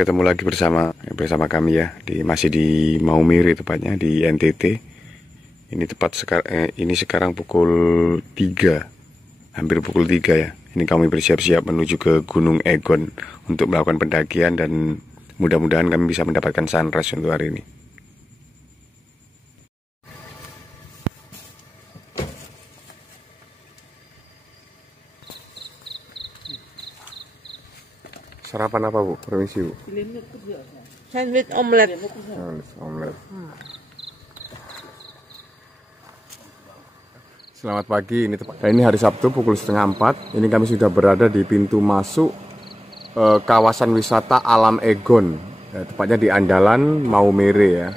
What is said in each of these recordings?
ketemu lagi bersama kami ya, masih di Maumere tepatnya di NTT. Ini sekarang pukul 3, hampir pukul 3 ya. Ini kami bersiap-siap menuju ke Gunung Egon untuk melakukan pendakian dan mudah-mudahan kami bisa mendapatkan sunrise untuk hari ini. Sarapan apa, Bu? Permisi, Bu. Sandwich omelet. Omelet. Selamat pagi, ini hari Sabtu pukul 3:30. Ini kami sudah berada di pintu masuk kawasan wisata Alam Egon, ya, tepatnya di Andalan, Maumere ya.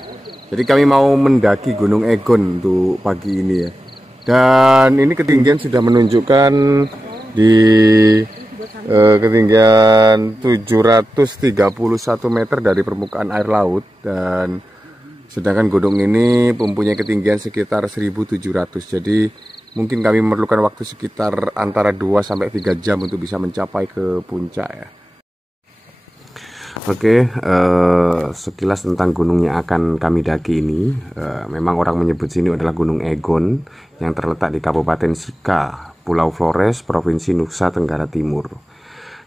Jadi kami mau mendaki Gunung Egon untuk pagi ini ya. Dan ini ketinggian sudah menunjukkan di ketinggian 731 meter dari permukaan air laut, dan sedangkan gunung ini mempunyai ketinggian sekitar 1700. Jadi mungkin kami memerlukan waktu sekitar antara 2-3 jam untuk bisa mencapai ke puncak ya. Oke, sekilas tentang gunung yang akan kami daki ini. Memang orang menyebut sini adalah Gunung Egon yang terletak di Kabupaten Sika, Pulau Flores, Provinsi Nusa Tenggara Timur.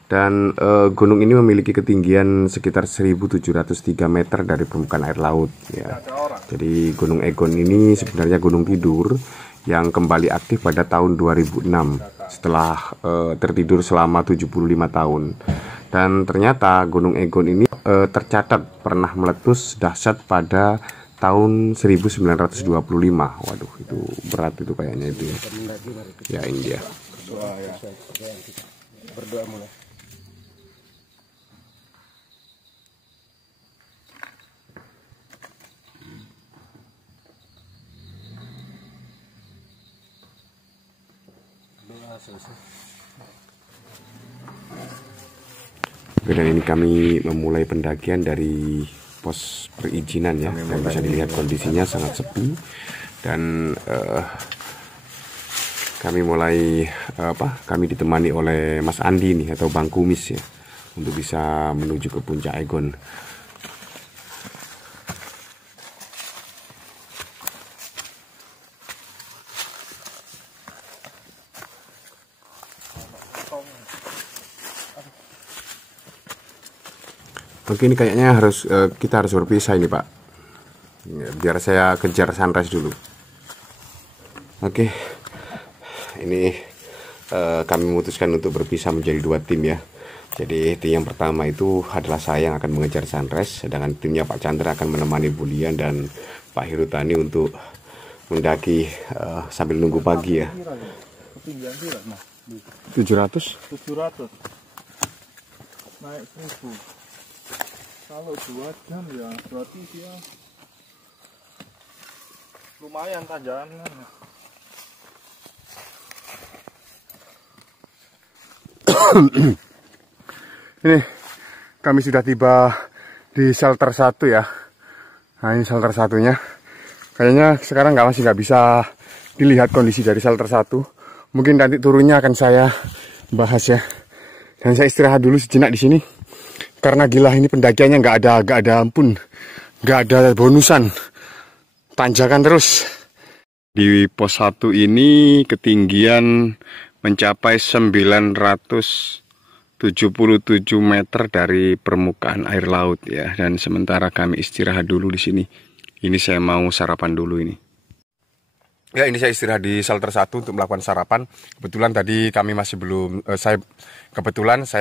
Dan gunung ini memiliki ketinggian sekitar 1703 meter dari permukaan air laut ya. Jadi Gunung Egon ini sebenarnya gunung tidur yang kembali aktif pada tahun 2006 setelah tertidur selama 75 tahun. Dan ternyata Gunung Egon ini tercatat pernah meletus dahsyat pada tahun 1925. Waduh, itu berat itu kayaknya itu ya. Ya, ini dia. Berdoa mulai. Dan ini kami memulai pendakian dari pos perizinan ya, dan bisa dilihat kondisinya sangat sepi. Dan kami ditemani oleh Mas Andi nih, atau Bang Kumis ya, untuk bisa menuju ke puncak Egon. Oke, ini kayaknya kita harus berpisah ini, Pak. Biar saya kejar sunrise dulu. Oke, ini kami memutuskan untuk berpisah menjadi 2 tim ya. Jadi tim yang pertama itu adalah saya yang akan mengejar sunrise, sedangkan timnya Pak Chandra akan menemani Bulian dan Pak Hirutani untuk mendaki sambil nunggu pagi ya. 700? Naik 1000. Kalau 2 jam ya berarti dia lumayan tanjakannya. Ini kami sudah tiba di shelter 1 ya. Nah, ini shelter 1-nya. Kayaknya sekarang masih nggak bisa dilihat kondisi dari shelter 1. Mungkin nanti turunnya akan saya bahas ya. Dan saya istirahat dulu sejenak di sini. Karena gila, ini pendakiannya nggak ada ampun, nggak ada bonusan, tanjakan terus. Di pos 1 ini ketinggian mencapai 977 meter dari permukaan air laut ya. Dan sementara kami istirahat dulu di sini. Ini saya mau sarapan dulu ini. Ya, ini saya istirahat di shelter 1 untuk melakukan sarapan. Kebetulan tadi kami masih belum, saya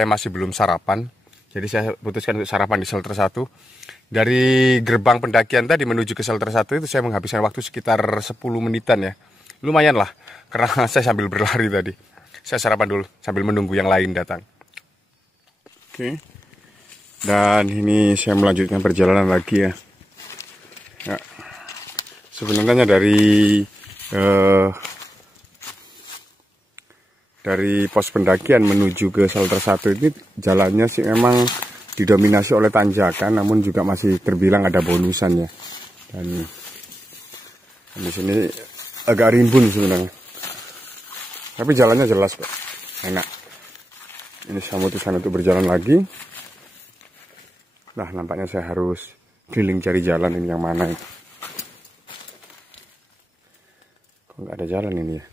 masih belum sarapan. Jadi saya putuskan untuk sarapan di shelter 1. Dari gerbang pendakian tadi menuju ke shelter 1 itu saya menghabiskan waktu sekitar 10 menitan ya. Lumayan lah, karena saya sambil berlari tadi. Saya sarapan dulu sambil menunggu yang lain datang. Oke. Dan ini saya melanjutkan perjalanan lagi ya. Ya. Sebenarnya dari pos pendakian menuju ke shelter 1 ini jalannya sih memang didominasi oleh tanjakan, namun juga masih terbilang ada bonusan ya. Dan di sini agak rimbun sebenarnya, tapi jalannya jelas kok, enak. Ini saya memutuskan untuk berjalan lagi. Nah, nampaknya saya harus keliling cari jalan ini yang mana itu. Kok nggak ada jalan ini ya?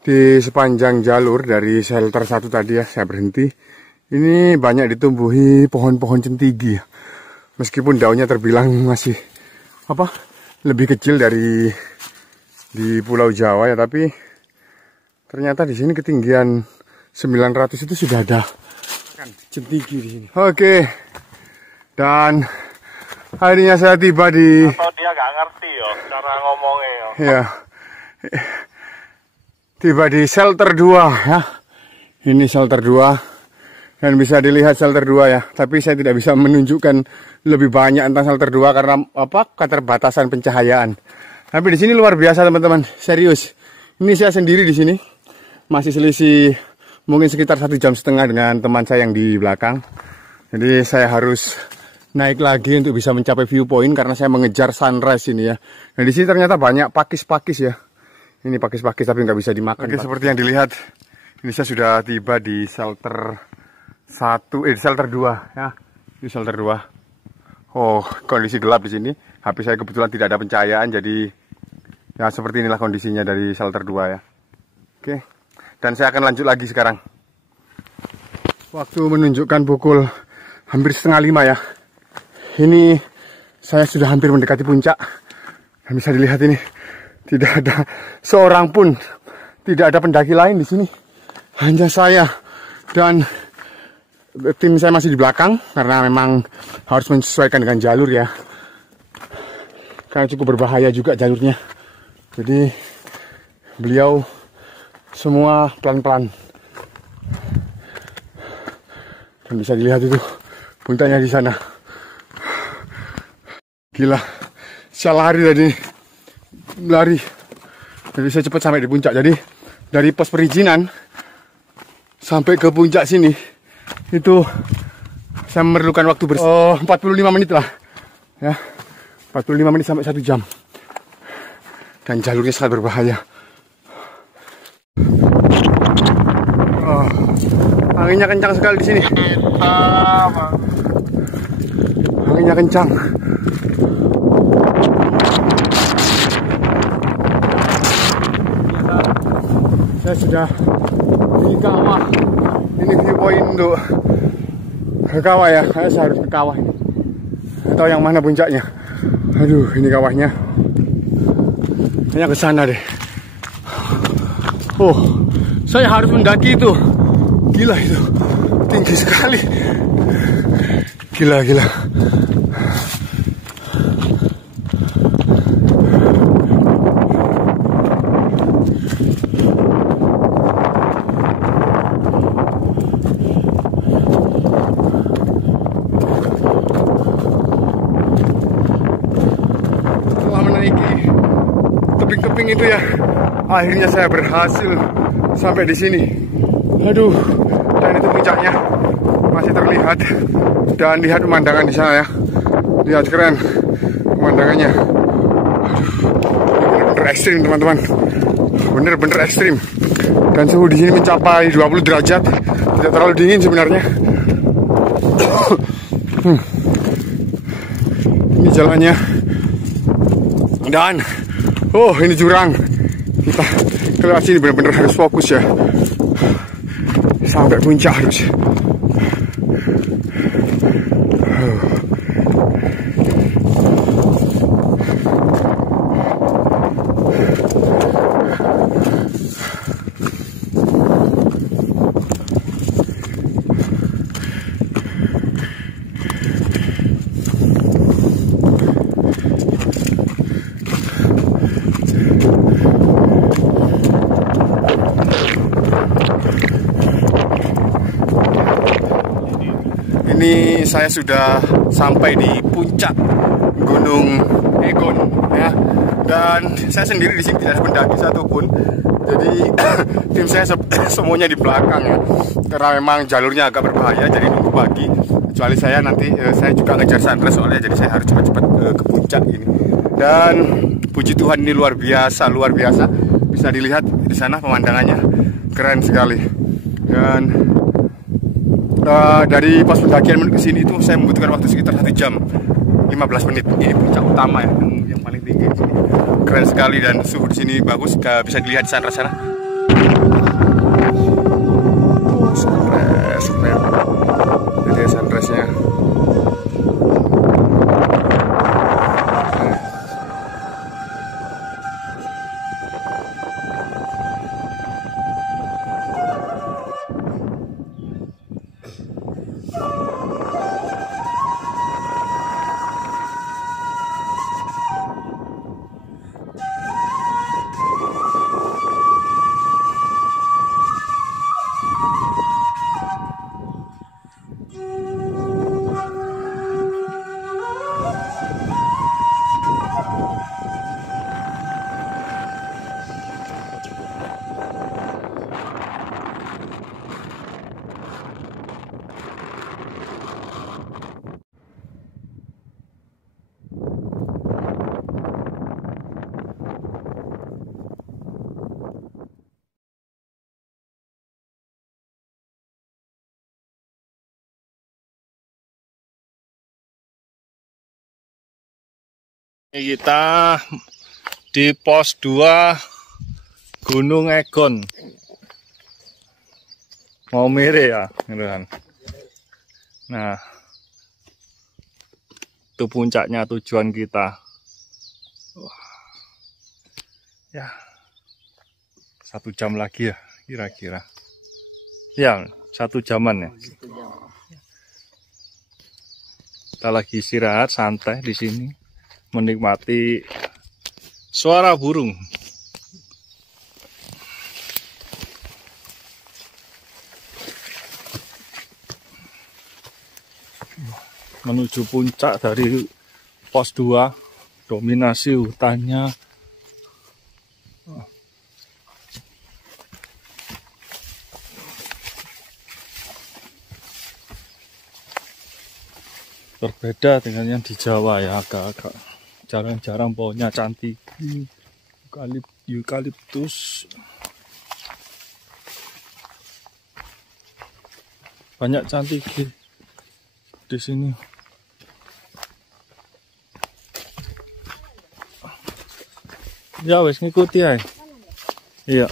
Di sepanjang jalur dari shelter 1 tadi ya, saya berhenti. Ini banyak ditumbuhi pohon-pohon centigi ya. Meskipun daunnya terbilang masih lebih kecil dari di Pulau Jawa ya, tapi ternyata di sini ketinggian 900 itu sudah ada centigi di sini. Oke. Dan akhirnya saya tiba di... Atau dia nggak ngerti yo cara ngomongnya yo. Ya. Tiba di shelter 2 ya. Ini shelter 2. Dan bisa dilihat shelter 2 ya. Tapi saya tidak bisa menunjukkan lebih banyak tentang shelter 2 karena keterbatasan pencahayaan. Tapi di sini luar biasa teman-teman, serius. Ini saya sendiri di sini. Masih selisih mungkin sekitar 1,5 jam dengan teman saya yang di belakang. Jadi saya harus naik lagi untuk bisa mencapai viewpoint karena saya mengejar sunrise ini ya. Dan di sini ternyata banyak pakis-pakis ya. Ini pakis-pakis tapi nggak bisa dimakan. Oke, seperti yang dilihat, ini saya sudah tiba di shelter 1, shelter 2 ya. Ini shelter 2. Oh, kondisi gelap di sini. HP saya kebetulan tidak ada pencahayaan, jadi ya seperti inilah kondisinya dari shelter 2 ya. Oke. Dan saya akan lanjut lagi sekarang. Waktu menunjukkan pukul hampir 4:30 ya. Ini saya sudah hampir mendekati puncak. Dan bisa dilihat ini. Tidak ada seorang pun, tidak ada pendaki lain di sini. Hanya saya dan tim saya masih di belakang karena memang harus menyesuaikan dengan jalur ya. Karena cukup berbahaya juga jalurnya. Jadi beliau semua pelan-pelan. Dan bisa dilihat itu puncaknya di sana. Gila, saya lari tadi. Jadi saya cepat sampai di puncak. Jadi dari pos perizinan sampai ke puncak sini itu saya memerlukan waktu 45 menit lah ya, 45 menit sampai 1 jam. Dan jalurnya sangat berbahaya. Anginnya kencang sekali di sini. Anginnya kencang. Saya sudah di kawah. Ini viewpoint untuk ke kawah ya. Saya harus ke kawah ini. Atau yang mana puncaknya? Aduh, ini kawahnya. Kayaknya ke sana deh. Oh, saya harus mendaki itu. Gila itu, tinggi sekali. Gila. Tebing-tebing itu ya, akhirnya saya berhasil sampai di sini. Aduh, dan itu puncaknya masih terlihat. Dan lihat pemandangan di sana ya, lihat keren pemandangannya. Aduh, bener-bener ekstrim teman-teman, bener-bener ekstrim. Dan suhu di sini mencapai 20 derajat, tidak terlalu dingin sebenarnya. Ini jalannya. Dan oh, ini jurang. Kita kelewat sini benar-benar harus fokus ya. Sampai puncak harus. Ini saya sudah sampai di puncak Gunung Egon ya. Dan saya sendiri di sini tidak ada pendaki satupun. Jadi tim saya semuanya di belakang ya. Karena memang jalurnya agak berbahaya, jadi nunggu pagi. Kecuali saya nanti saya juga ngejar sunrise soalnya, jadi saya harus cepat-cepat ke puncak ini. Dan puji Tuhan ini luar biasa. Bisa dilihat di sana pemandangannya keren sekali. Dan Dari pos pendakian menuju ke sini itu saya membutuhkan waktu sekitar 1 jam 15 menit. Ini puncak utama ya, yang paling tinggi di sini. Keren sekali dan suhu di sini bagus, bisa dilihat di sunrise sana. Sunrise, keren. Jadi sunrise-nya. Kita di pos 2 Gunung Egon. Mau mirip ya, gitu kan. Nah, itu puncaknya tujuan kita. Wah. Ya, 1 jam lagi ya, kira-kira. Ya, 1 jaman ya. Kita lagi istirahat santai di sini, menikmati suara burung. Menuju puncak dari pos 2, dominasi hutannya. Berbeda dengan yang di Jawa ya, agak-agak jarang-jarang pohonnya cantik. Eukaliptus. Banyak cantik di sini. Ya wes ngikuti ya. Iya.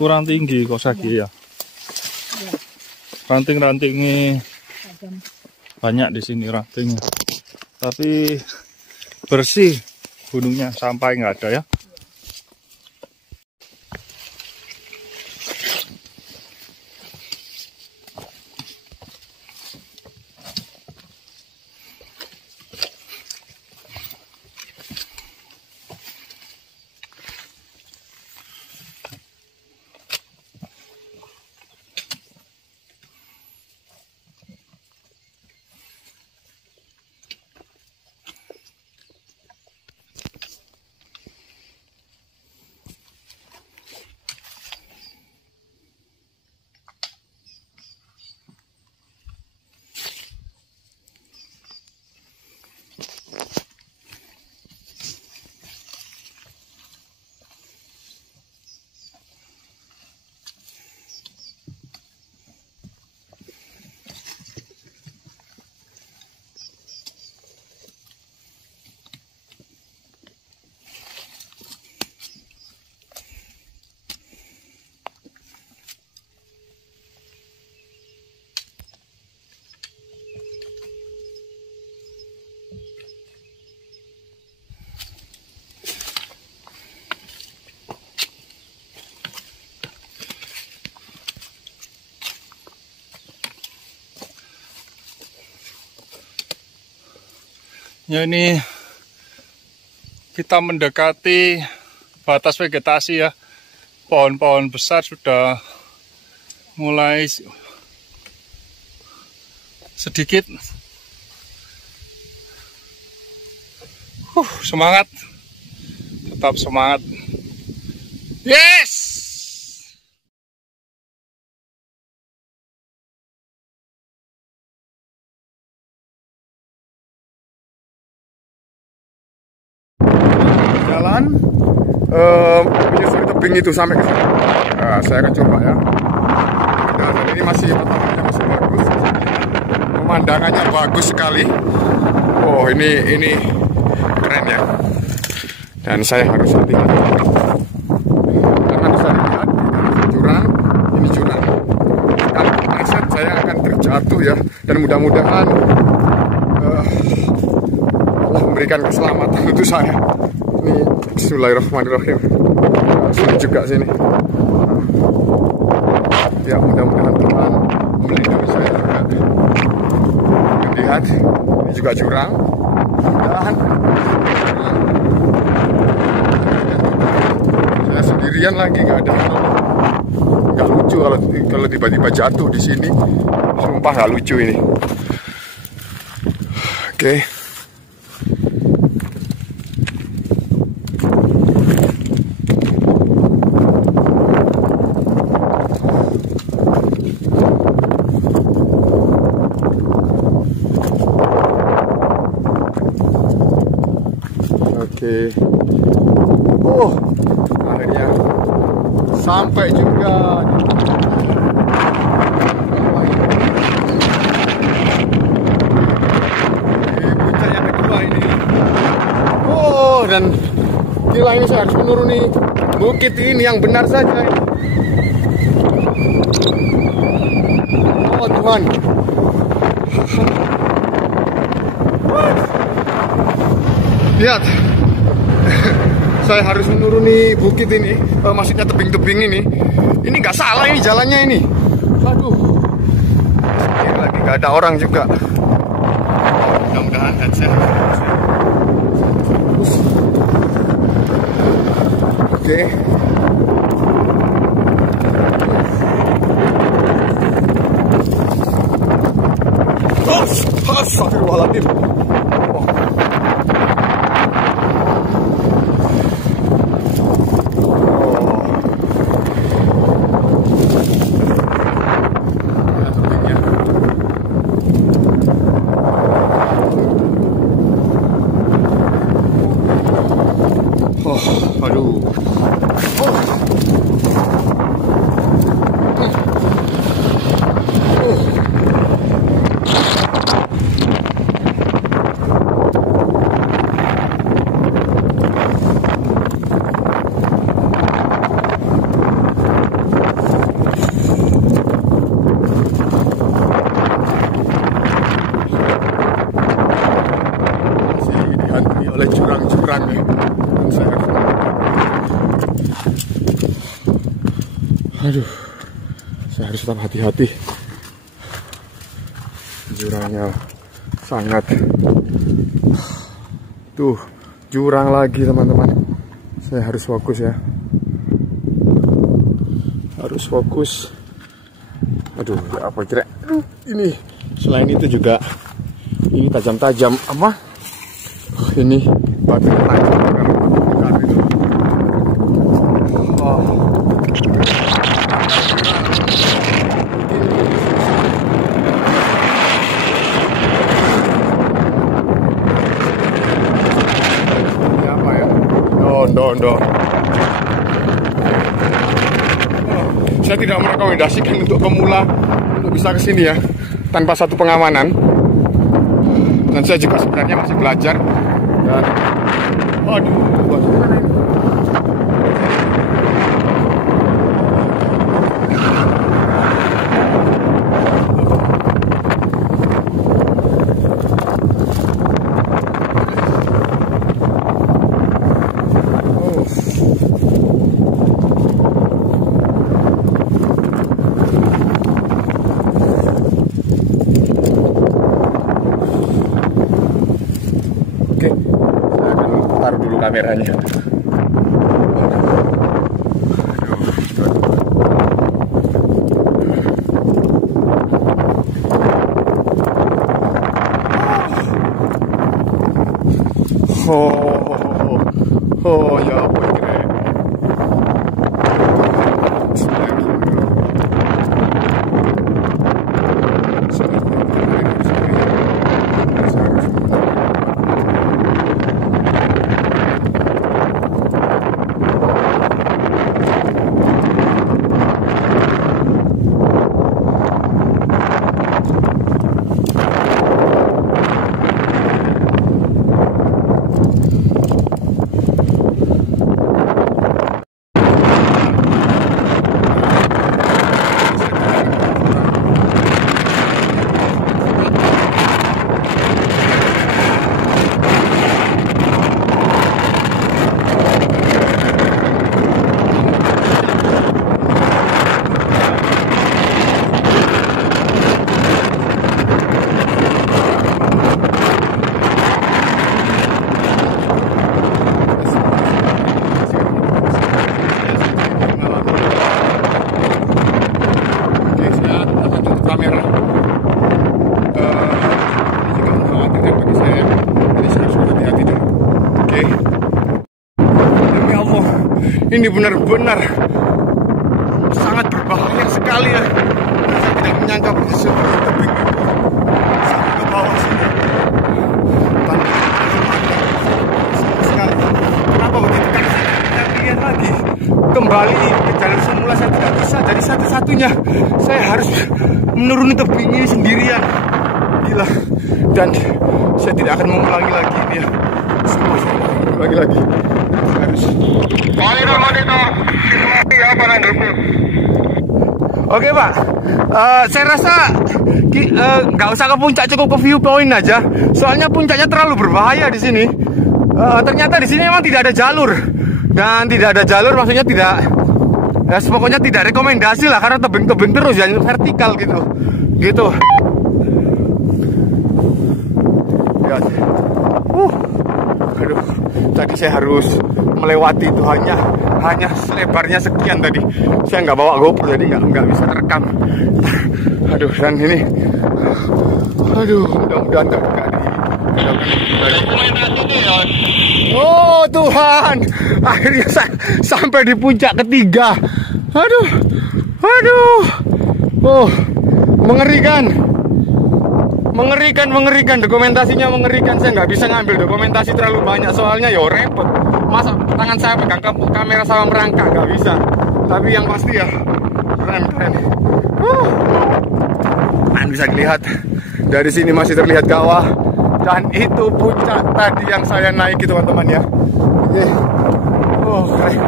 Kurang tinggi kok sakit ya. Ranting-rantingnya banyak di sini rantingnya. Tapi bersih gunungnya, sampai nggak ada ya. Ya ini kita mendekati batas vegetasi ya. Pohon-pohon besar sudah mulai sedikit. Semangat. Tetap semangat. Yes! menyusuri tebing itu sampai ke sana. Nah, saya akan coba ya. Dan ini masih potongannya masih bagus. Pemandangannya bagus sekali. Oh, ini keren ya. Dan saya harus hati-hati karena bisa dilihat jurang, ini jurang. Kalau kepleset saya akan terjatuh ya. Dan mudah-mudahan Allah memberikan keselamatan untuk saya. Ini bismillahirrahmanirrahim. Sulit juga sini. Ya, mudah-mudahan Tuhan melindungi saya juga. Lihat, ini juga jurang. Dan saya sendirian lagi, nggak ada. Nggak lucu kalau tiba-tiba jatuh di sini. Sumpah nggak lucu ini. Oke. Oke. Oh, akhirnya sampai juga. Puncak yang kedua ini. Oh, dan gila, ini saya harus menuruni bukit ini yang benar saja. Oh Tuhan. Lihat, saya harus menuruni bukit ini, maksudnya tebing-tebing ini. Ini nggak salah ini jalannya ini. Aduh, ini lagi nggak ada orang juga. Mudah-mudahan headset. Oke. Astagfirullahaladzim. Aduh. Masih dihantui oleh jurang-jurang ya. Aduh, saya harus tetap hati-hati. Jurangnya sangat. Tuh, jurang lagi teman-teman. Saya harus fokus ya. Harus fokus. Aduh, ya apa kira? Ini selain itu juga ini tajam-tajam apa? Ini batu tajam. Dondo. Saya tidak merekomendasikan untuk pemula untuk bisa ke sini ya tanpa satu pengamanan. Dan saya juga sebenarnya masih belajar. Dan aduh, bagaimana ini? Taruh dulu kameranya. Oh ya apa ini? ini benar-benar sangat berbahaya sekali ya. Saya tidak menyangka begitu tebing itu sampai ke bawah sini. Sekali. Kenapa begitu? Karena saya lihat lagi kembali ke jalur semula saya tidak bisa. Jadi satu-satunya saya harus menuruni tebing ini sendirian. Gila. Dan saya tidak akan mengulangi lagi ini ya. Ulangi lagi. Harus. Oke Pak, saya rasa nggak usah ke puncak, cukup ke viewpoint aja. Soalnya puncaknya terlalu berbahaya di sini. Ternyata di sini memang tidak ada jalur, dan tidak ada jalur maksudnya tidak, ya pokoknya tidak rekomendasi lah karena tebing-tebing terus, yang vertikal gitu. Lihat. Aduh, tadi saya harus melewati itu hanya selebarnya sekian tadi. Saya nggak bawa GoPro jadi nggak bisa terekam. Aduh, dan ini, mudah-mudahan nggak oh Tuhan, akhirnya saya sampai di puncak ketiga. Aduh, oh mengerikan. Dokumentasinya mengerikan. Saya nggak bisa ngambil dokumentasi terlalu banyak soalnya ya repot. Masa tangan saya pegang kamera sama merangkak, nggak bisa. Tapi yang pasti ya keren. Dan bisa dilihat dari sini masih terlihat kawah, dan itu puncak tadi yang saya naiki teman-teman ya. Oke. Oh keren.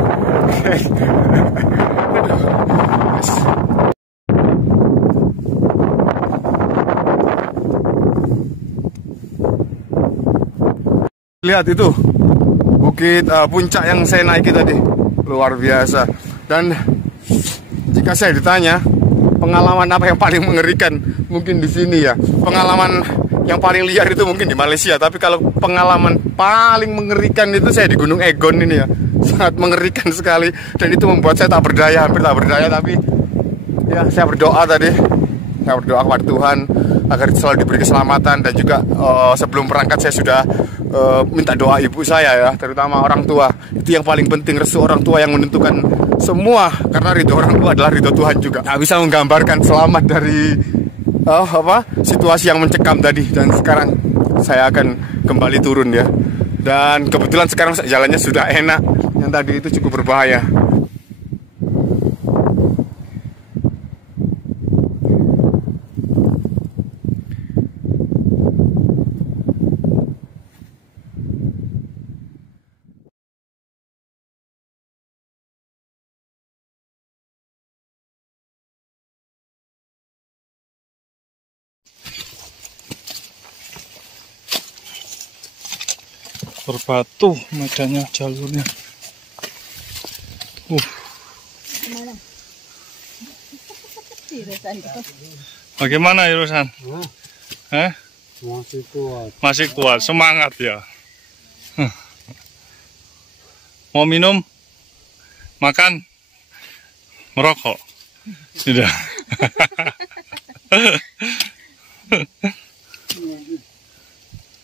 Lihat itu bukit puncak yang saya naiki tadi, luar biasa. Dan jika saya ditanya pengalaman apa yang paling mengerikan, mungkin di sini ya. Pengalaman yang paling liar itu mungkin di Malaysia, tapi kalau pengalaman paling mengerikan itu saya di Gunung Egon ini ya. Sangat mengerikan sekali, dan itu membuat saya tak berdaya, hampir tak berdaya. Tapi ya saya berdoa tadi, saya berdoa kepada Tuhan agar selalu diberi keselamatan, dan juga sebelum berangkat saya sudah minta doa ibu saya ya, terutama orang tua. Itu yang paling penting, restu orang tua yang menentukan semua, karena ridho orang tua adalah ridho Tuhan juga. Nggak bisa menggambarkan selamat dari situasi yang mencekam tadi. Dan sekarang saya akan kembali turun ya, dan kebetulan sekarang jalannya sudah enak, yang tadi itu cukup berbahaya. Berbatu medannya, jalurnya. Bagaimana Irusan? Masih kuat. Masih kuat, semangat ya. Mau minum? Makan? Merokok? Tidak.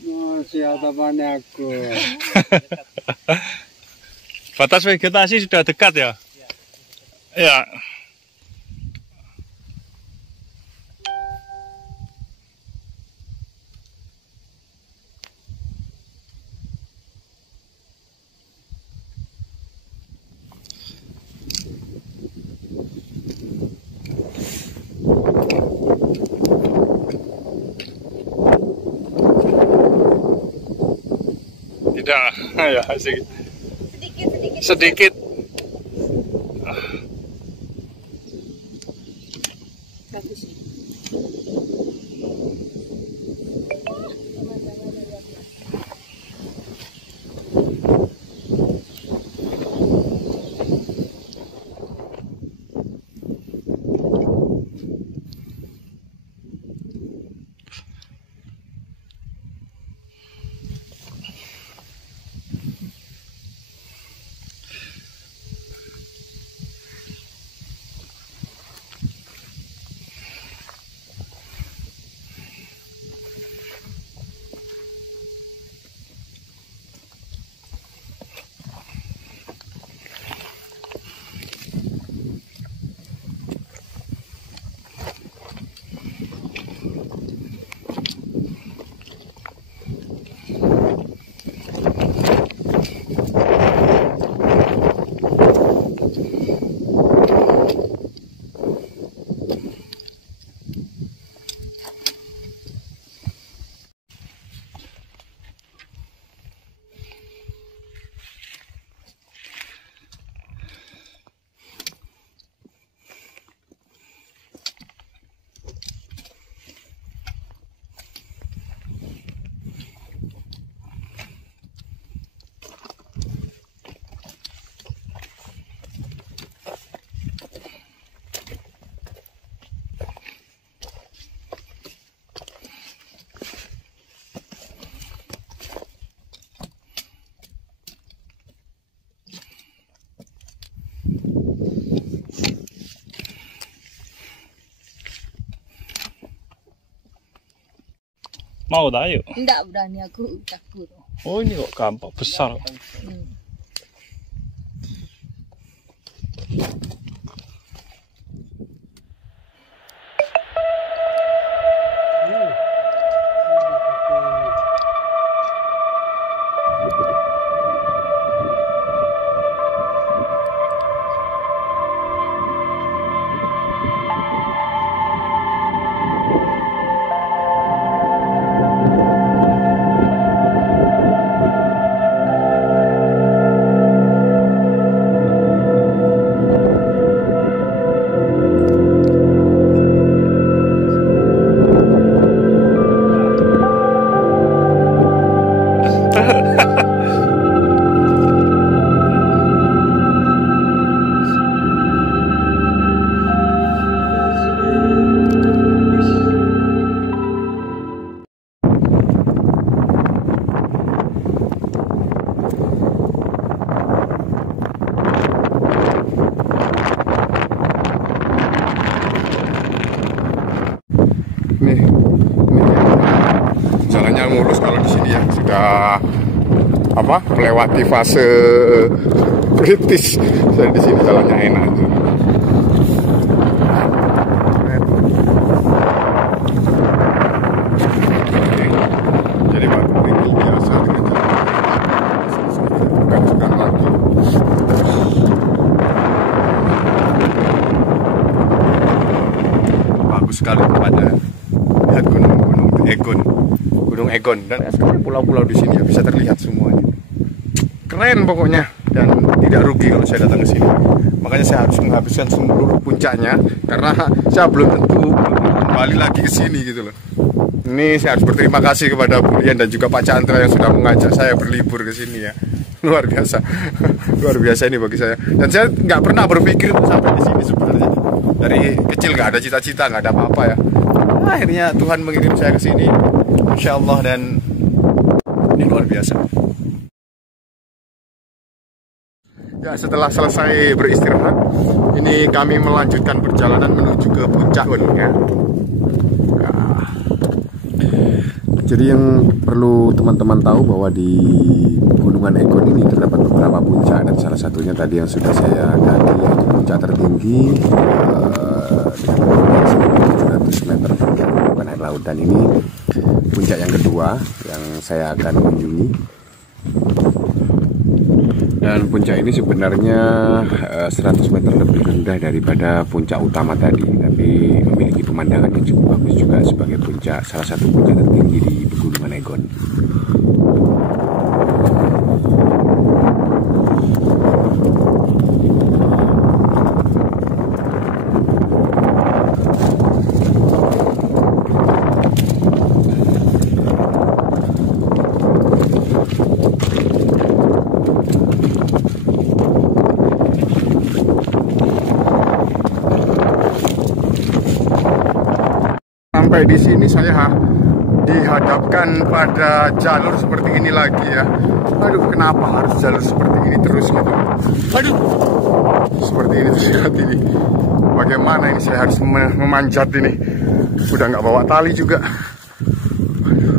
Masih hadapannya aku. Batas vegetasi sudah dekat ya? Ya. Tidak, ya sedikit. Mau tak yuk? Enggak berani aku takut. Oh ini kok gampang besar. Nih, jalannya mulus kalau di sini ya, sudah apa melewati fase kritis. Jadi di sini jalannya enak. Jadi batu tinggi biasa dengan jalan bukan lagi. Bagus sekali pada lihat Gunung Egon dan sekarang pulau-pulau di sini ya bisa terlihat semuanya. Keren pokoknya dan tidak rugi kalau saya datang ke sini. Makanya saya harus menghabiskan seluruh puncaknya karena saya belum tentu kembali lagi ke sini gitu loh. Ini saya harus berterima kasih kepada Bu Lian dan juga Pak Chandra yang sudah mengajak saya berlibur ke sini ya. Luar biasa. Luar biasa ini bagi saya. Dan saya nggak pernah berpikir untuk sampai di sini sebenarnya. Dari kecil nggak ada cita-cita, nggak ada apa-apa ya. Akhirnya Tuhan mengirim saya ke sini, Insya Allah, dan ini luar biasa. Ya, setelah selesai beristirahat, ini kami melanjutkan perjalanan menuju ke puncak ya. Jadi yang perlu teman-teman tahu bahwa di Gunungan Egon ini terdapat beberapa puncak dan salah satunya tadi yang sudah saya daki yaitu puncak tertinggi 700 meter dari permukaan air laut, dan ini puncak yang kedua yang saya akan kunjungi. Dan puncak ini sebenarnya 100 meter lebih rendah daripada puncak utama tadi, tapi memiliki pemandangan yang cukup bagus juga sebagai puncak, salah satu puncak tertinggi di Pegunungan Egon. Sampai di sini saya dihadapkan pada jalur seperti ini lagi ya. Aduh, kenapa harus jalur seperti ini terus gitu? Aduh, seperti ini terus ini. Bagaimana ini saya harus memanjat ini? Udah nggak bawa tali juga. Aduh.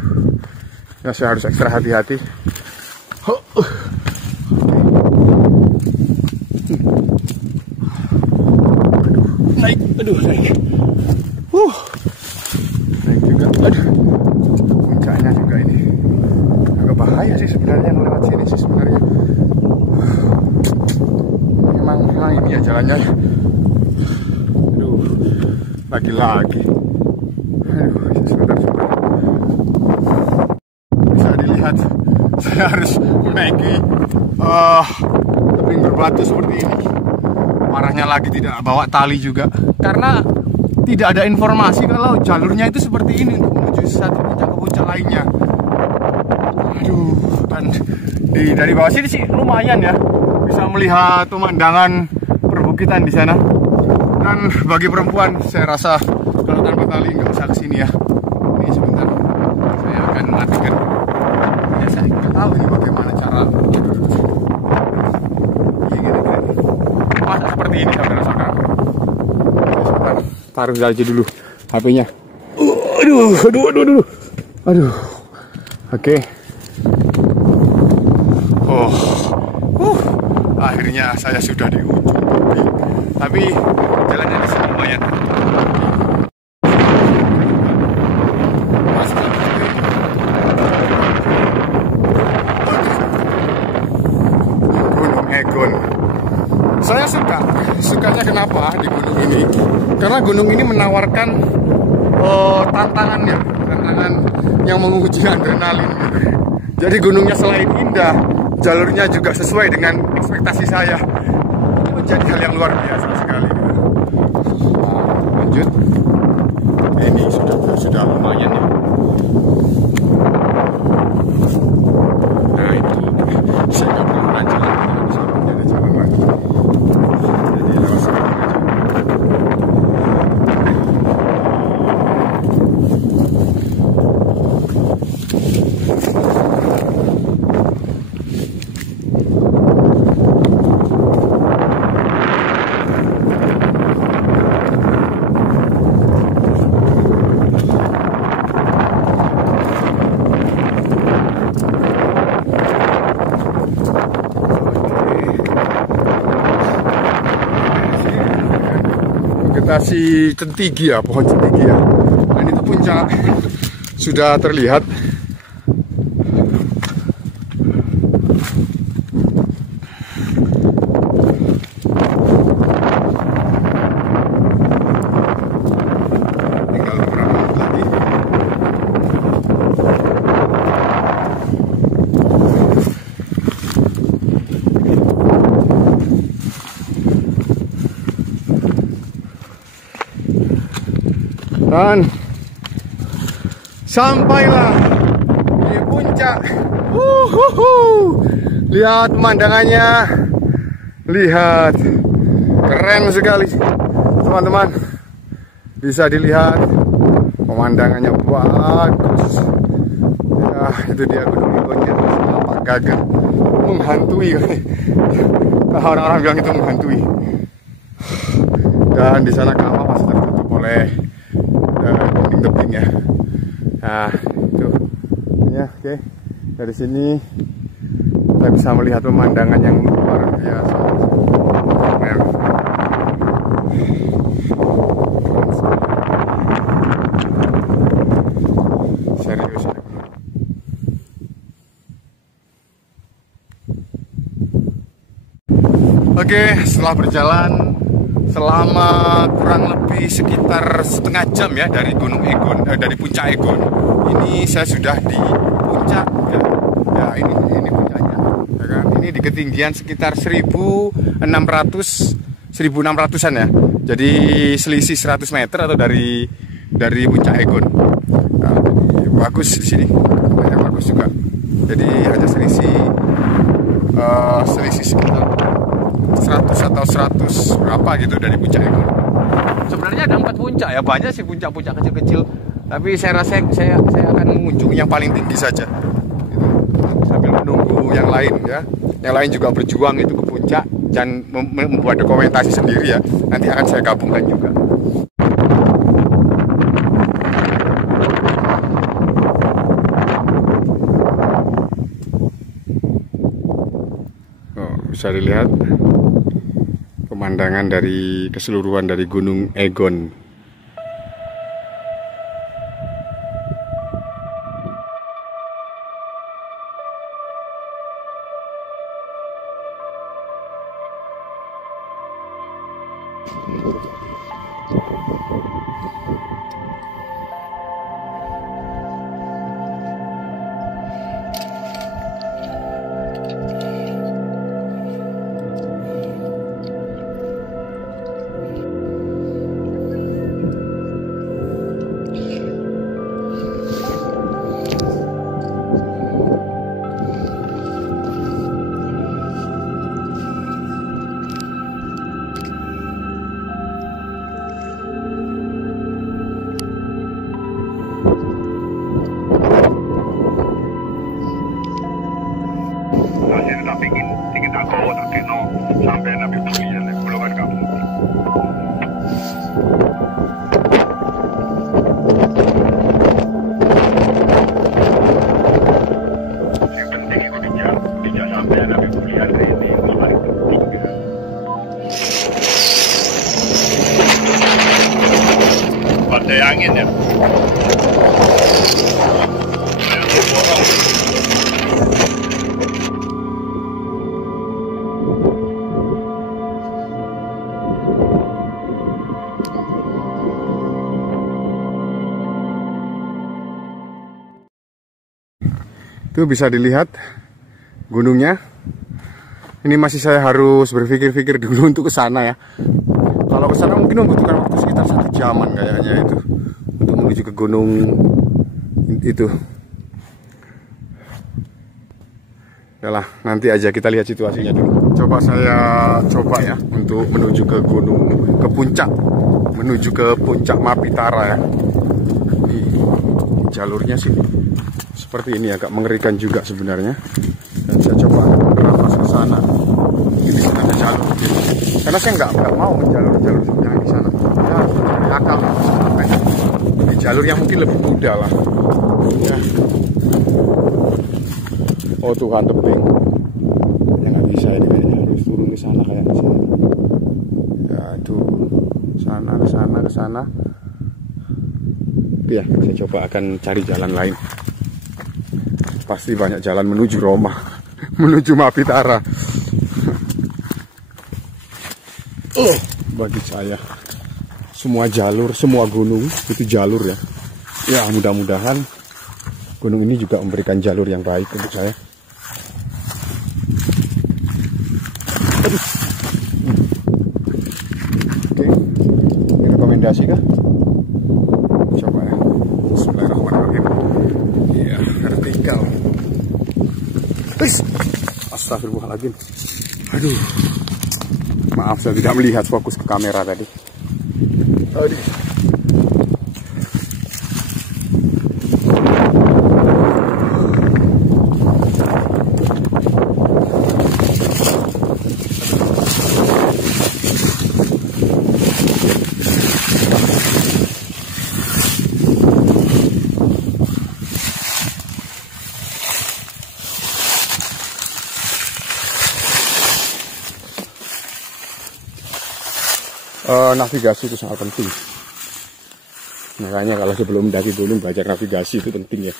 Ya saya harus ekstra hati-hati. Naik, aduh naik. Naik juga, aduh, puncaknya juga ini agak bahaya sih sebenarnya lewat sini sih sebenarnya. Memang ini ya jalannya lagi-lagi. Aduh, sebentar. Bisa dilihat, saya harus menaiki tebing berbatu seperti ini. Parahnya lagi tidak bawa tali juga, karena tidak ada informasi kalau jalurnya itu seperti ini untuk menuju satu puncak ke puncak lainnya. Aduh, dan dari bawah sini sih lumayan ya, bisa melihat pemandangan perbukitan di sana. Dan bagi perempuan, saya rasa kalau tanpa tali nggak usah kesini ya. Ini sebentar, saya akan matikan. Ya, saya nggak tahu ini bagaimana cara. Masa seperti ini saudara-saudara. Sebentar, taruh aja dulu HP-nya. Aduh. Oke. Akhirnya saya sudah di ujung. Tapi jalannya di sini lumayan. Gunung Egon. Saya sukanya kenapa di gunung ini? Karena gunung ini menawarkan tantangan yang menguji adrenalin gitu. Jadi gunungnya selain indah, jalurnya juga sesuai dengan ekspektasi saya. Ini menjadi hal yang luar biasa sekali. Nah, lanjut. Ini sudah lumayan ya. Nah ini saya nggak perlu jalan, bisa ada jalan lagi. Jadi lewat sini aja. Vegetasi centigi ya, pohon centigi ya. Dan itu puncak sudah terlihat. Tinggal beberapa menit lagi. Dan sampailah di puncak. Lihat pemandangannya, lihat, keren sekali teman-teman. Bisa dilihat pemandangannya bagus. Ya, itu dia Gunung Egonnya, Pak Gagak, menghantui. Orang-orang bilang itu menghantui. Dan di sana kawah masih tertutup oleh tebing ya. Nah itu ya, oke. Dari sini kita bisa melihat pemandangan yang luar biasa. Serius ya. Oke, setelah berjalan selama kurang lebih sekitar setengah jam ya dari Gunung Egon, dari puncak Egon. Ini saya sudah di puncak ya. Ya ini puncaknya. Ya kan? Ini di ketinggian sekitar 1600-an ya. Jadi selisih 100 meter atau dari puncak Egon. Nah, jadi bagus di sini. Banyak bagus juga. Jadi hanya selisih sekitar 100 atau 100 berapa gitu dari puncak Egon. Sebenarnya ada 4 puncak ya, banyak sih puncak-puncak kecil-kecil. Tapi saya rasa saya akan mengunjungi yang paling tinggi saja. Gitu. Sambil menunggu yang lain ya. Yang lain juga berjuang itu ke puncak dan membuat dokumentasi sendiri ya. Nanti akan saya gabungkan juga. Bisa dilihat pemandangan dari keseluruhan dari Gunung Egon. Tingin tak kau tak kena sampai nak pergi dalam pulau kamu. Yang penting aku bijak sampai nak pergi dalam ini. Badai angin ya. Itu bisa dilihat gunungnya. Ini masih saya harus berpikir-pikir dulu untuk ke sana ya. Kalau ke sana mungkin membutuhkan waktu sekitar 1 jaman kayaknya itu untuk menuju ke gunung itu. Yalah, nanti aja kita lihat situasinya dulu. Coba saya ya untuk menuju ke gunung, ke puncak, menuju ke puncak Mapitara ya. Jalurnya sih seperti ini, agak mengerikan juga sebenarnya. Dan saya coba menerapkan ke sana. Ini di sana ada jalur gitu. Karena saya nggak mau menjalur-jalur yang di sana. Ya, akal sampai di jalur yang mungkin lebih mudah lah. Ya. Oh Tuhan, tebing. Ya nggak bisa ini kayaknya, harus turun ke sana kayaknya sih. Ya itu ke sana. Ya, saya coba akan cari jalan lain. Pasti banyak jalan menuju Roma, menuju Mapitara. Bagi saya, semua jalur, semua gunung itu jalur ya. Ya mudah-mudahan gunung ini juga memberikan jalur yang baik untuk saya. Oke, ini rekomendasi kah? Coba ya. Bismillahirrahmanirrahim. Ya, vertikal. Astagfirullahaladzim. Aduh. Maaf, saya tidak melihat fokus ke kamera tadi. Aduh. Navigasi itu sangat penting. Makanya kalau sebelum mendaki gunung belajar navigasi itu penting ya.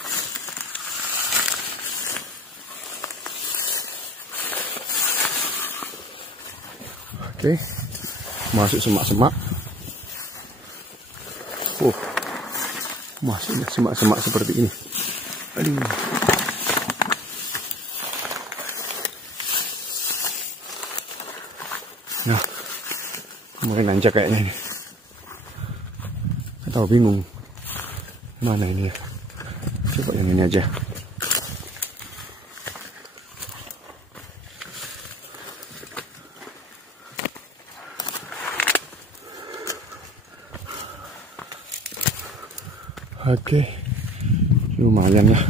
Oke, masuk semak-semak. Masuknya semak-semak seperti ini. Aduh. Nah, mulai nanjak kayaknya ini. Saya tahu bingung mana ini ya. Coba yang ini aja. Oke, lumayan lah.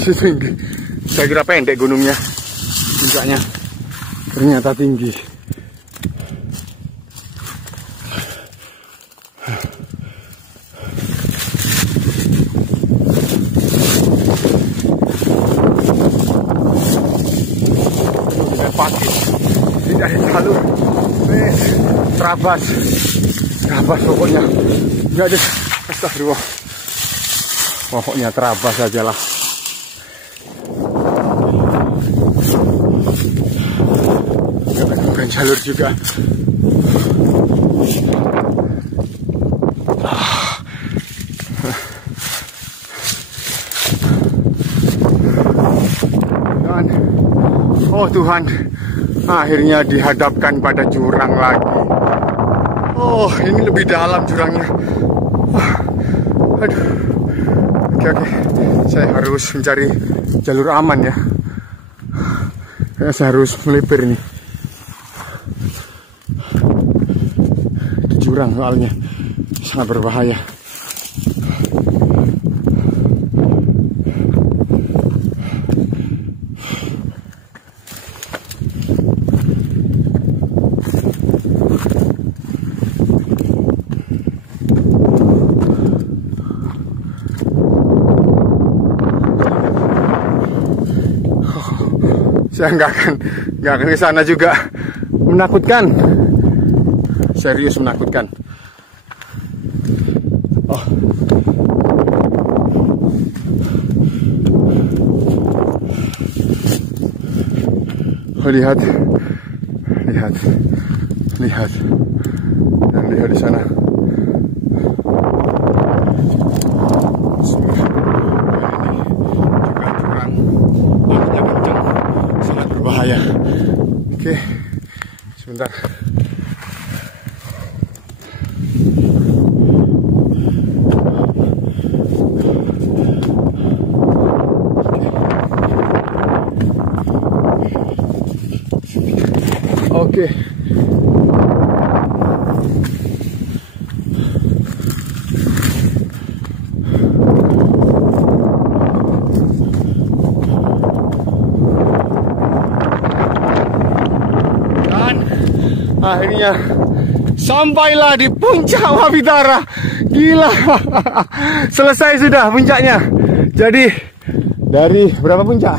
Masih tinggi. Saya kira pendek gunungnya, puncaknya ternyata tinggi. lagi. Tidak ada jalur. Terabas pokoknya. Nggak ada. Astagfirullah. Pokoknya terabas aja lah. Bukan jalur juga. Dan, oh Tuhan, akhirnya dihadapkan pada jurang lagi. Oh, ini lebih dalam jurangnya. Aduh. Oke. Saya harus mencari jalur aman ya. Saya harus melipir nih. Di jurang soalnya sangat berbahaya. Saya nggak akan ke sana juga. Menakutkan, serius menakutkan. Oh, lihat dan lihat di sana. Bahaya. Oke, sebentar. Oke. Akhirnya sampailah di puncak Mapitara. Gila. Selesai sudah puncaknya. Jadi dari berapa puncak?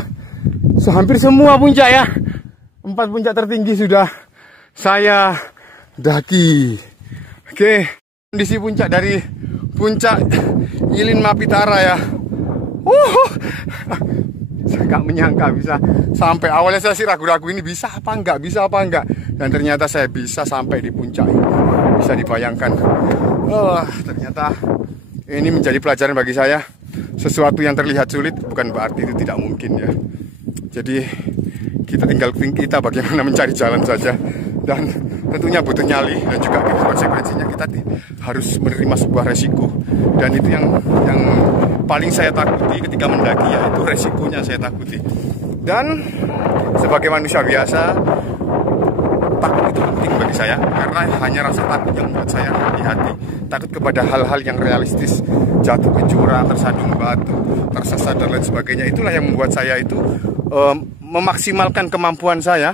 Hampir semua puncak ya. 4 puncak tertinggi sudah saya daki. Oke, kondisi puncak dari puncak Ilin Mapitara ya. Saya gak menyangka bisa sampai. Awalnya saya sih ragu-ragu ini bisa apa enggak. Dan ternyata saya bisa sampai di puncak ini. Bisa dibayangkan. Ternyata ini menjadi pelajaran bagi saya. Sesuatu yang terlihat sulit bukan berarti itu tidak mungkin ya. Jadi kita tinggal kita bagaimana mencari jalan saja. Dan tentunya butuh nyali. Dan juga konsekuensinya kita harus menerima sebuah resiko. Dan itu yang paling saya takuti ketika mendaki, yaitu resikonya saya takuti. Dan sebagai manusia biasa, takut itu penting bagi saya, karena hanya rasa takut yang membuat saya hati-hati. Takut kepada hal-hal yang realistis, jatuh ke jurang, tersandung batu, tersesat dan lain sebagainya. Itulah yang membuat saya itu memaksimalkan kemampuan saya,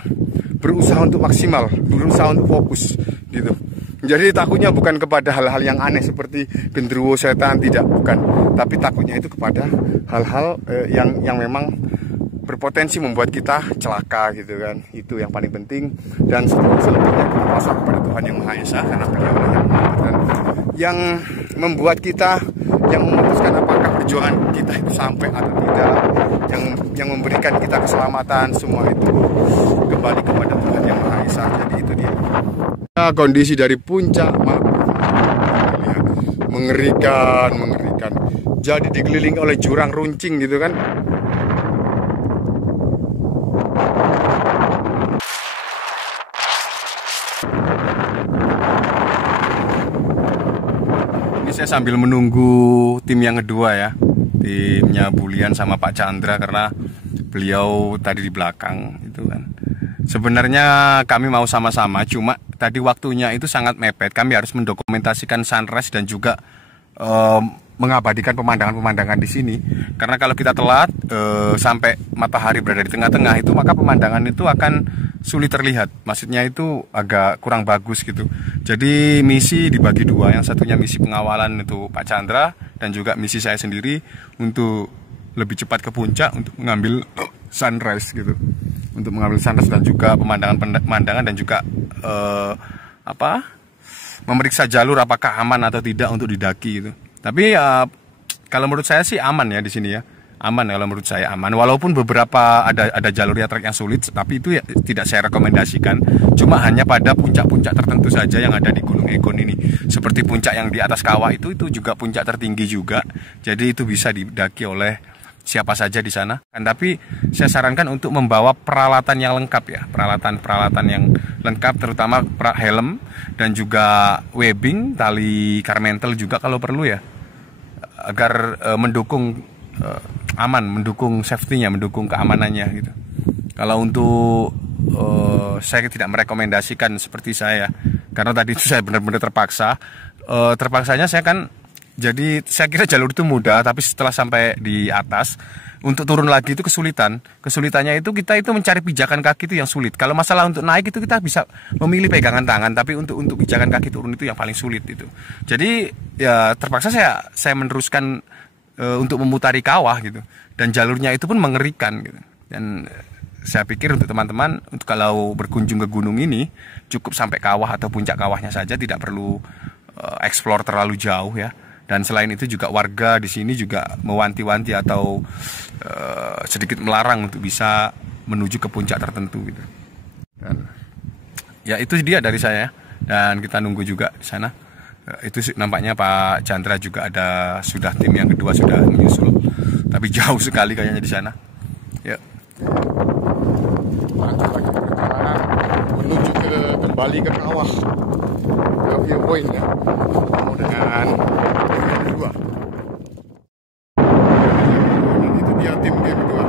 berusaha untuk maksimal, berusaha untuk fokus gitu. Jadi takutnya bukan kepada hal-hal yang aneh seperti genderuwo, setan, tidak, bukan. Tapi takutnya itu kepada hal-hal yang memang berpotensi membuat kita celaka gitu kan. Itu yang paling penting. Dan selebihnya kita pasrah kepada Tuhan Yang Maha Esa, karena Beliau yang membuat kita, yang memutuskan apakah perjuangan kita itu sampai atau tidak, yang memberikan kita keselamatan. Semua itu kembali kepada Tuhan Yang Maha Esa. Jadi itu dia. Nah, kondisi dari puncak mengerikan. Jadi dikelilingi oleh jurang runcing gitu kan. Ini saya sambil menunggu tim yang kedua ya, timnya Bulian sama Pak Chandra, karena beliau tadi di belakang itu kan. Sebenarnya kami mau sama-sama, cuma tadi waktunya itu sangat mepet. Kami harus mendokumentasikan sunrise dan juga mengabadikan pemandangan-pemandangan di sini. Karena kalau kita telat sampai matahari berada di tengah-tengah itu, maka pemandangan itu akan sulit terlihat. Maksudnya itu agak kurang bagus gitu. Jadi misi dibagi dua. Yang satunya misi pengawalan itu Pak Chandra, dan juga misi saya sendiri untuk lebih cepat ke puncak untuk mengambil sunrise gitu, untuk mengambil sunrise dan juga pemandangan dan juga memeriksa jalur apakah aman atau tidak untuk didaki gitu. Tapi kalau menurut saya sih aman ya di sini ya. Aman, kalau menurut saya aman. Walaupun beberapa ada jalurnya trek yang sulit, tapi itu ya tidak saya rekomendasikan. Cuma hanya pada puncak-puncak tertentu saja yang ada di Gunung Egon ini. Seperti puncak yang di atas kawah itu juga puncak tertinggi juga. Jadi itu bisa didaki oleh siapa saja di sana. Tapi saya sarankan untuk membawa peralatan yang lengkap ya, peralatan yang lengkap, terutama helm dan juga webbing, tali karmentel juga kalau perlu ya, agar mendukung aman, mendukung safety-nya, mendukung keamanannya gitu. Kalau untuk saya tidak merekomendasikan seperti saya, karena tadi itu saya benar-benar terpaksa. Terpaksanya saya kan, jadi saya kira jalur itu mudah, tapi setelah sampai di atas untuk turun lagi itu kesulitan. Kesulitannya itu kita itu mencari pijakan kaki itu yang sulit. Kalau masalah untuk naik itu kita bisa memilih pegangan tangan, tapi untuk pijakan kaki turun itu yang paling sulit itu. Jadi ya terpaksa saya meneruskan untuk memutari kawah gitu, dan jalurnya itu pun mengerikan gitu. Dan saya pikir untuk teman-teman, untuk kalau berkunjung ke gunung ini cukup sampai kawah atau puncak kawahnya saja, tidak perlu explore terlalu jauh ya. Dan selain itu juga warga di sini juga mewanti-wanti atau sedikit melarang untuk bisa menuju ke puncak tertentu gitu. Dan ya itu dia dari saya, dan kita nunggu juga di sana. Itu nampaknya Pak Chandra juga sudah tim yang kedua sudah menyusul, tapi jauh sekali kayaknya di sana. Ya. Lanjut lagi perjalanan menuju kembali ke kawah, ke viewpoint ya, dengan tim yang kedua. Dan itu dia tim yang kedua.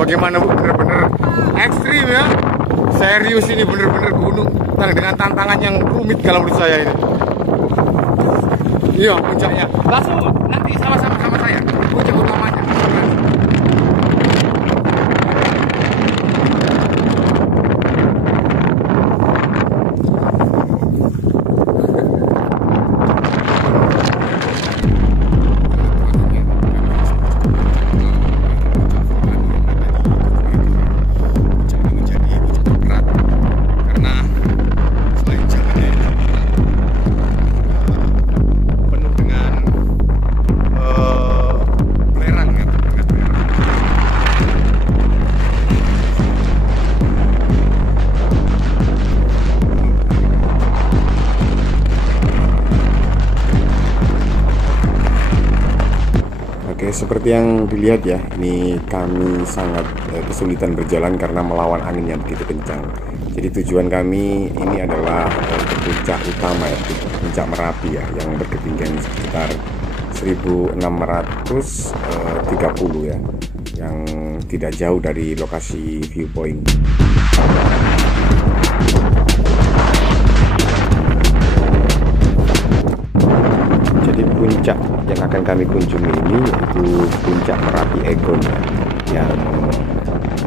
Bagaimana, bener-bener ekstrim ya, serius ini, bener-bener gunung dengan tantangan yang rumit kalau menurut saya ini. Iya, puncaknya langsung nanti sama-sama sama saya, puncak utamanya. Seperti yang dilihat ya, ini kami sangat kesulitan berjalan karena melawan angin yang begitu kencang. Jadi tujuan kami ini adalah puncak utama ya, puncak Merapi ya, yang berketinggian sekitar 1630 ya, yang tidak jauh dari lokasi viewpoint. Jadi puncak yang akan kami kunjungi ini yaitu puncak Merapi Egon ya, yang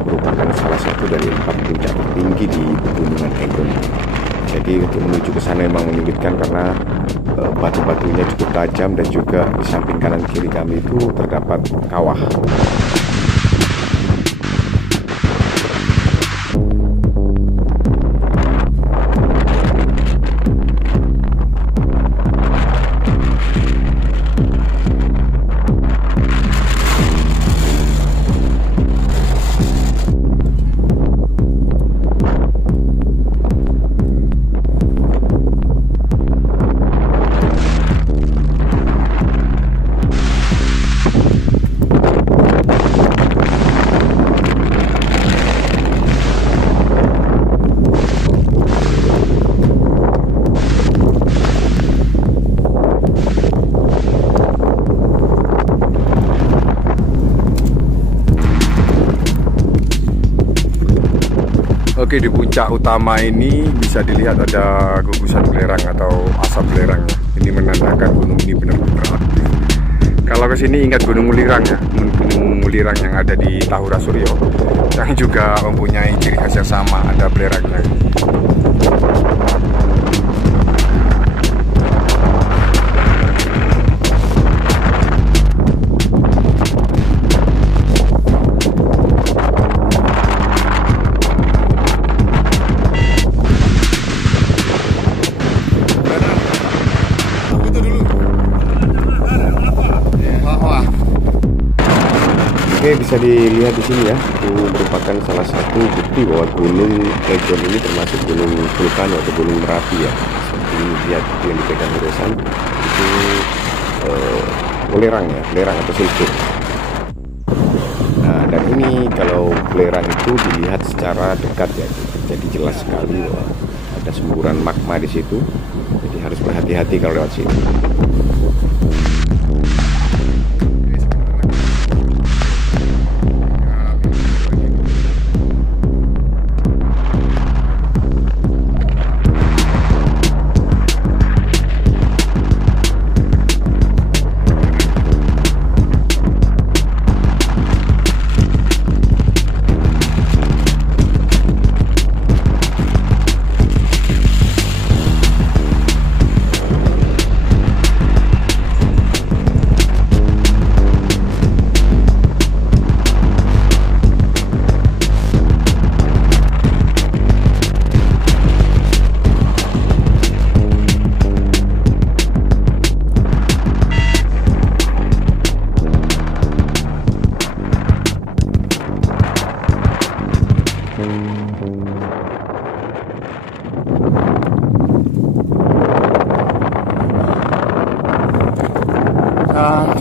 merupakan salah satu dari 4 puncak tertinggi di pegunungan Egon. Jadi untuk menuju ke sana memang menyulitkan karena batu-batunya cukup tajam, dan juga di samping kanan kiri kami itu terdapat kawah. Oke, di puncak utama ini bisa dilihat ada gugusan belerang atau asap belerang. Ini menandakan gunung ini benar-benar aktif. Kalau ke sini ingat Gunung Mulirang ya, Gunung Mulirang yang ada di Tahura Suryo, yang juga mempunyai ciri khas yang sama, ada belerangnya. Oke, bisa dilihat di sini ya, itu merupakan salah satu bukti bahwa Gunung Egon ini termasuk gunung vulkano atau gunung Merapi ya. Seperti ini lihat yang dipegang Hirosan itu belerang ya, belerang atau sulfur. Nah, dan ini kalau belerang itu dilihat secara dekat ya, jadi jelas sekali bahwa ada semburan magma di situ. Jadi harus berhati-hati kalau lewat sini.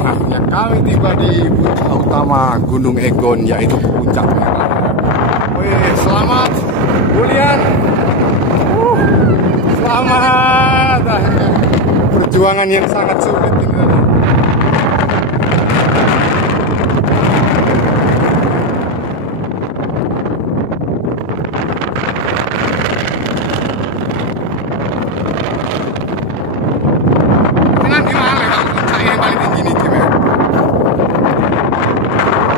Akhirnya kami tiba di puncak utama Gunung Egon, yaitu Puncak Merah. Wih, selamat Julian. Selamat. Perjuangan yang sangat sulit ini.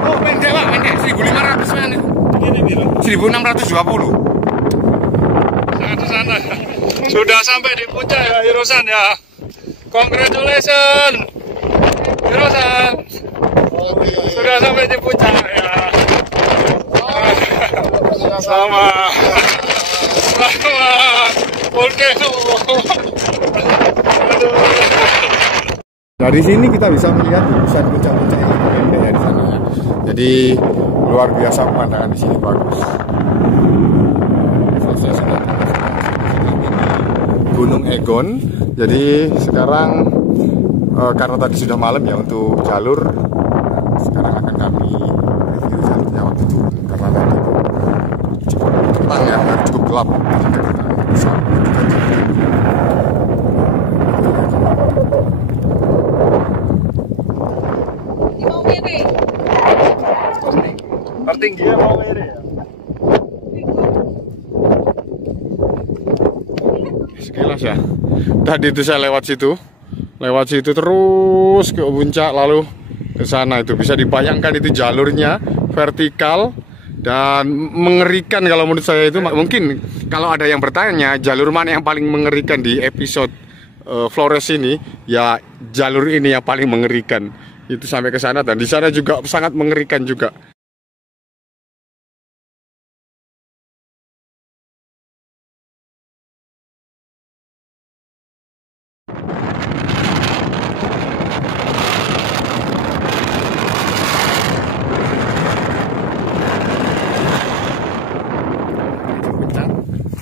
Oh, pendek Pak, pendek 1.500 men itu. Ini bilang 1.620. Sangat santai. Sudah sampai di puncak ya Hirosan ya. Congratulations Hirosan. Sudah sampai di puncak ya. Selamat. Selamat. Volcano. Dari sini kita bisa melihat gugusan puncak-puncak yang pendeknya di sana ya. Jadi luar biasa pemandangan di sini, bagus. Saya sudah Gunung Egon. Jadi sekarang karena tadi sudah malam ya untuk jalur, sekarang akan kami review jalurnya waktu itu karena tadi cukup petang ya, cukup gelap sehingga kita bisa Tertingginya mau mere ya. sekilas ya. Tadi itu saya lewat situ terus ke puncak lalu ke sana, itu bisa dibayangkan itu jalurnya vertikal dan mengerikan. Kalau menurut saya itu mungkin kalau ada yang bertanya jalur mana yang paling mengerikan di episode Flores ini, ya jalur ini yang paling mengerikan. Itu sampai ke sana dan di sana juga sangat mengerikan juga.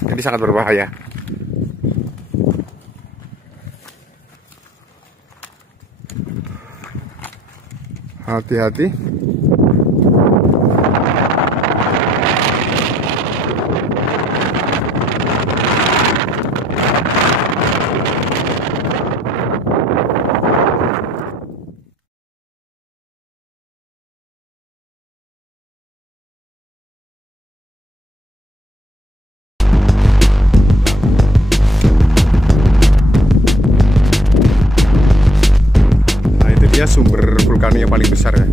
Jadi sangat berbahaya. Hati-hati. Nah, itu dia sumber vulkanik yang paling besar ya.